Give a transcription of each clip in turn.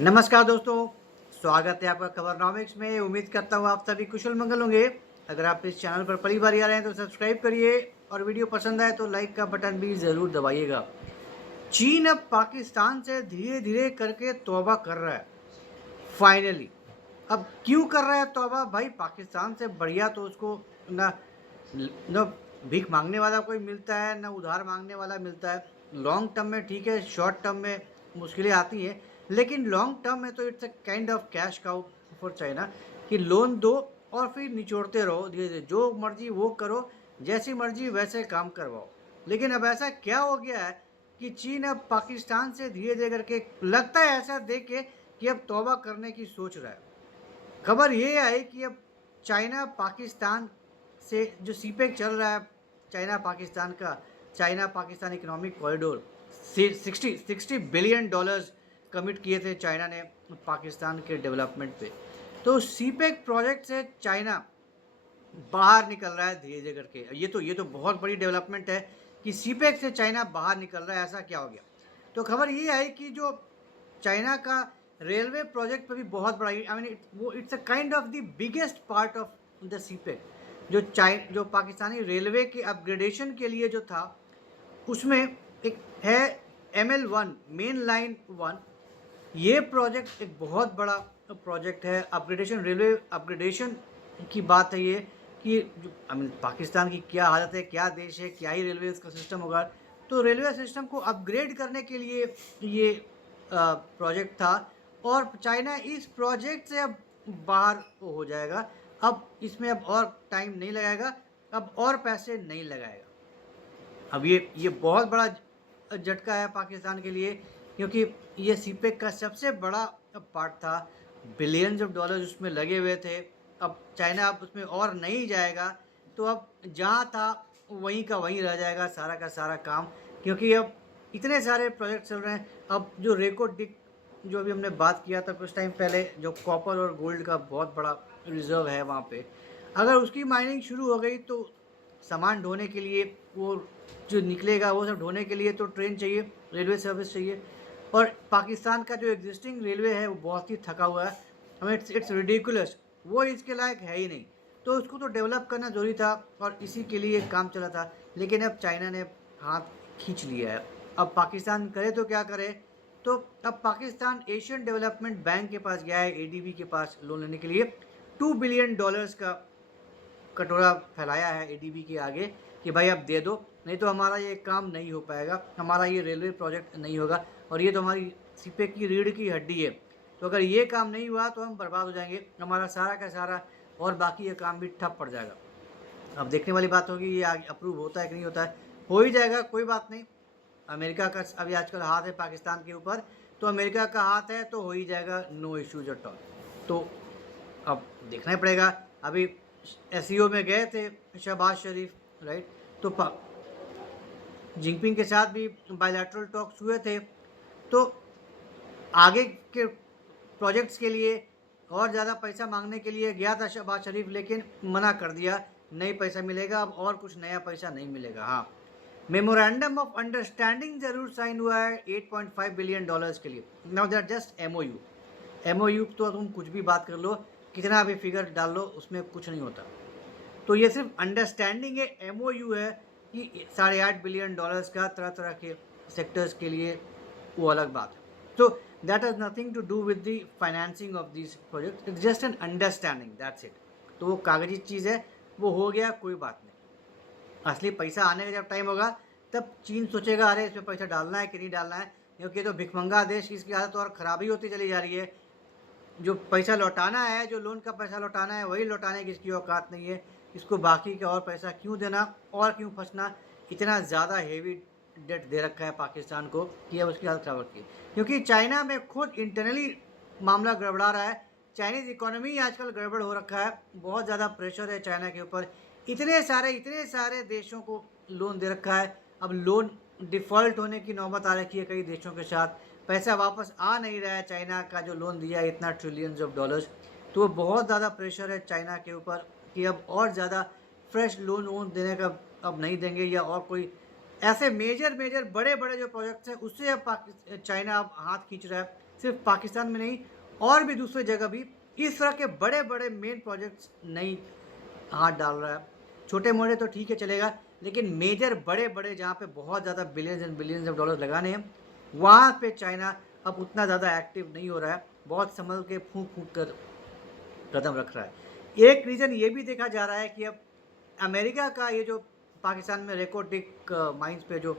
नमस्कार दोस्तों, स्वागत है आपका खबरनॉमिक्स में। उम्मीद करता हूँ आप सभी कुशल मंगल होंगे। अगर आप इस चैनल पर पहली बार आ रहे हैं तो सब्सक्राइब करिए और वीडियो पसंद आए तो लाइक का बटन भी ज़रूर दबाइएगा। चीन अब पाकिस्तान से धीरे-धीरे करके तौबा कर रहा है, फाइनली। अब क्यों कर रहा है तौबा? भाई पाकिस्तान से बढ़िया तो उसको ना न भीख माँगने वाला कोई मिलता है, ना उधार माँगने वाला मिलता है। लॉन्ग टर्म में ठीक है, शॉर्ट टर्म में मुश्किलें आती हैं, लेकिन लॉन्ग टर्म में तो it's a kind of cash cow for China कि लोन दो और फिर निचोड़ते रहो धीरे-धीरे, जो मर्ज़ी वो करो, जैसी मर्ज़ी वैसे काम करवाओ। लेकिन अब ऐसा क्या हो गया है कि चीन अब पाकिस्तान से धीरे-धीरे करके लगता है ऐसा देख के कि अब तौबा करने की सोच रहा है। खबर ये आई कि अब चाइना पाकिस्तान से जो सीपेक चल रहा है, चाइना पाकिस्तान का, China Pakistan economic corridor, 60 billion dollars commit किए थे चाइना ने पाकिस्तान के डेवलपमेंट पे। तो सीपेक प्रोजेक्ट से चाइना बाहर निकल रहा है धीरे-धीरे करके। ये तो बहुत बड़ी डेवलपमेंट है कि सीपेक से चाइना बाहर निकल रहा है, ऐसा क्या हो गया? तो खबर ये आई कि जो चाइना का रेलवे प्रोजेक्ट पे भी बहुत बड़ा आई मीन वो it's a kind of the biggest part of the CPEC. जो पाकिस्तानी रेलवे के अपग्रेडेशन के लिए जो था, उसमें एक है ML1 मेन लाइन 1। ये प्रोजेक्ट एक बहुत बड़ा प्रोजेक्ट है, अपग्रेडेशन रेलवे अपग्रेडेशन की बात है ये कि जो आई मीन पाकिस्तान की क्या हालत है, क्या देश है, क्या ही रेलवे का सिस्टम होगा। तो रेलवे सिस्टम को अपग्रेड करने के लिए ये प्रोजेक्ट था और चाइना इस प्रोजेक्ट से अब बाहर हो जाएगा। अब इसमें अब और टाइम नहीं लगाएगा, अब और पैसे नहीं लगाएगा। अब ये बहुत बड़ा झटका है पाकिस्तान के लिए, क्योंकि ये सीपेक का सबसे बड़ा पार्ट था। बिलियंस ऑफ डॉलर्स उसमें लगे हुए थे। अब चाइना अब उसमें और नहीं जाएगा, तो अब जहाँ था वहीं का वहीं रह जाएगा सारा का सारा काम, क्योंकि अब इतने सारे प्रोजेक्ट चल रहे हैं। अब जो रेको डिक जो अभी हमने बात किया था कुछ टाइम पहले, जो कॉपर और गोल्ड का बहुत बड़ा रिजर्व है वहाँ पे, अगर उसकी माइनिंग शुरू हो गई तो सामान ढोने के लिए वो जो निकलेगा वो सब ढोने के लिए तो ट्रेन चाहिए, रेलवे सर्विस चाहिए। और पाकिस्तान का जो एग्जिस्टिंग रेलवे है वो बहुत ही थका हुआ है। हमें इट्स इट्स रिडिकुलस, वो इसके लायक है ही नहीं। तो उसको तो डेवलप करना ज़रूरी था और इसी के लिए काम चला था। लेकिन अब चाइना ने हाथ खींच लिया है। अब पाकिस्तान करे तो क्या करे? तो अब पाकिस्तान एशियन डेवलपमेंट बैंक के पास गया है, ADB के पास लोन लेने के लिए। $2 बिलियन का कटोरा फैलाया है ADB के आगे कि भाई अब दे दो, नहीं तो हमारा ये काम नहीं हो पाएगा, हमारा ये रेलवे प्रोजेक्ट नहीं होगा और ये तो हमारी सीपेक की रीढ़ की हड्डी है। तो अगर ये काम नहीं हुआ तो हम बर्बाद हो जाएंगे, हमारा सारा का सारा और बाकी ये काम भी ठप पड़ जाएगा। अब देखने वाली बात होगी ये आगे अप्रूव होता है कि नहीं होता है। हो ही जाएगा, कोई बात नहीं। अमेरिका का अभी आजकल हाथ है पाकिस्तान के ऊपर, तो अमेरिका का हाथ है तो हो ही जाएगा, नो इश्यूज एट ऑल। तो अब देखना ही पड़ेगा। अभी SCO में गए थे शहबाज शरीफ, राइट? तो जिनपिंग के साथ भी बायलैटरल टॉक्स हुए थे। तो आगे के प्रोजेक्ट्स के लिए और ज़्यादा पैसा मांगने के लिए गया था शहबाज शरीफ, लेकिन मना कर दिया, नहीं पैसा मिलेगा अब और कुछ नया पैसा नहीं मिलेगा। हाँ, मेमोरेंडम ऑफ अंडरस्टैंडिंग ज़रूर साइन हुआ है $8.5 बिलियन के लिए। नाउ दैट जस्ट MOU तो तुम कुछ भी बात कर लो, कितना भी फिगर डाल लो, उसमें कुछ नहीं होता। तो ये सिर्फ अंडरस्टैंडिंग है, MOU है कि $8.5 बिलियन का तरह तरह के सेक्टर्स के लिए, वो अलग बात है। तो that has nothing to do with the financing of this project, it's just an understanding, that's it. तो वो कागजी चीज़ है, वो हो गया, कोई बात नहीं। असली पैसा आने का जब टाइम होगा तब चीन सोचेगा अरे इसमें पैसा डालना है कि नहीं डालना है, क्योंकि तो भिखमंगा देश की इसकी हालत और ख़राबी होती चली जा रही है। जो पैसा लौटाना है, जो लोन का पैसा लौटाना है, वही लौटाने की इसकी औकात नहीं है। इसको बाकी का और पैसा क्यों देना और क्यों फंसना? इतना ज़्यादा हेवी डेट दे रखा है पाकिस्तान को कि अब उसकी हालत खराब की, क्योंकि चाइना में खुद इंटरनली मामला गड़बड़ा रहा है। चाइनीज़ इकोनॉमी आजकल गड़बड़ हो रखा है, बहुत ज़्यादा प्रेशर है चाइना के ऊपर। इतने सारे देशों को लोन दे रखा है, अब लोन डिफ़ॉल्ट होने की नौबत आ रखी है कई देशों के साथ। पैसा वापस आ नहीं रहा है, चाइना का जो लोन दिया है इतना ट्रिलियंस ऑफ डॉलर्स। तो बहुत ज़्यादा प्रेशर है चाइना के ऊपर कि अब और ज़्यादा फ्रेश लोन वोन देने का अब नहीं देंगे, या और कोई ऐसे मेजर मेजर बड़े बड़े जो प्रोजेक्ट्स हैं उससे अब चाइना अब हाथ खींच रहा है। सिर्फ पाकिस्तान में नहीं और भी दूसरी जगह भी इस तरह के बड़े बड़े मेन प्रोजेक्ट्स नहीं हाथ डाल रहा है। छोटे मोटे तो ठीक है चलेगा, लेकिन मेजर बड़े बड़े जहाँ पे बहुत ज़्यादा billions and billions of dollars लगाने हैं, वहाँ पे चाइना अब उतना ज़्यादा एक्टिव नहीं हो रहा है, बहुत संभल के फूंक फूंक कर कदम रख रहा है। एक रीज़न ये भी देखा जा रहा है कि अब अमेरिका का ये जो पाकिस्तान में रेकोटिक माइंस पे जो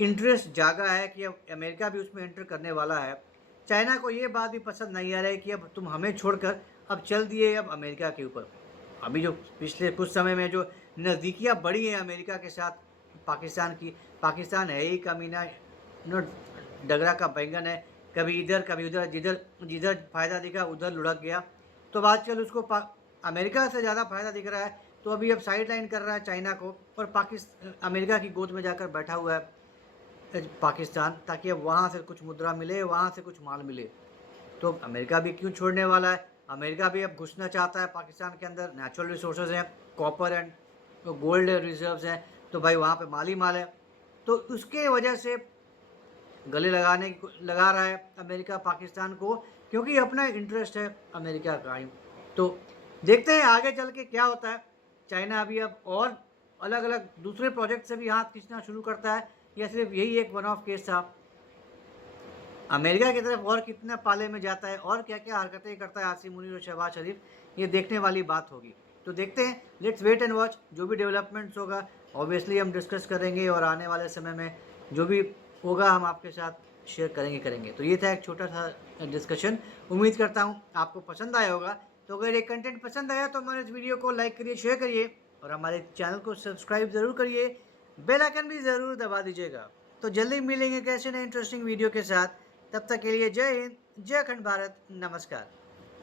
इंटरेस्ट जागा है कि अब अमेरिका भी उसमें एंटर करने वाला है। चाइना को ये बात भी पसंद नहीं आ रही है कि अब तुम हमें छोड़कर अब चल दिए अब अमेरिका के ऊपर। अभी जो पिछले कुछ समय में जो नज़दीकियाँ बढ़ी हैं अमेरिका के साथ पाकिस्तान की, पाकिस्तान है ही कमीना नो डगरा का बैंगन है, कभी इधर कभी उधर, जिधर जिधर फ़ायदा दिखा उधर लुढ़क गया। तो आजकल उसको अमेरिका से ज़्यादा फ़ायदा दिख रहा है, तो अभी अब साइड लाइन कर रहा है चाइना को और अमेरिका की गोद में जाकर बैठा हुआ है पाकिस्तान, ताकि अब वहाँ से कुछ मुद्रा मिले, वहाँ से कुछ माल मिले। तो अमेरिका भी क्यों छोड़ने वाला है, अमेरिका भी अब घुसना चाहता है पाकिस्तान के अंदर। नेचुरल रिसोर्सेज हैं, कॉपर एंड गोल्ड रिजर्व्स हैं, तो भाई वहाँ पे माल ही माल है। तो उसके वजह से गले लगा रहा है अमेरिका पाकिस्तान को, क्योंकि अपना इंटरेस्ट है अमेरिका का ही। तो देखते हैं आगे चल के क्या होता है। चाइना अभी अब और अलग अलग दूसरे प्रोजेक्ट से भी हाथ खींचना शुरू करता है, या सिर्फ यही एक वन ऑफ केस था। अमेरिका की तरफ और कितना पाले में जाता है और क्या क्या हरकतें करता है आसिम मुनीर और शहबाज शरीफ, ये देखने वाली बात होगी। तो देखते हैं, लेट्स वेट एंड वॉच। जो भी डेवलपमेंट्स होगा ऑब्वियसली हम डिस्कस करेंगे, और आने वाले समय में जो भी होगा हम आपके साथ शेयर करेंगे। तो ये था एक छोटा सा डिस्कशन, उम्मीद करता हूँ आपको पसंद आया होगा। तो अगर ये कंटेंट पसंद आया तो हमारे इस वीडियो को लाइक करिए, शेयर करिए, और हमारे चैनल को सब्सक्राइब ज़रूर करिए, बेल आइकन भी ज़रूर दबा दीजिएगा। तो जल्दी मिलेंगे कैसे नए इंटरेस्टिंग वीडियो के साथ। तब तक के लिए जय हिंद, जय अखंड भारत, नमस्कार।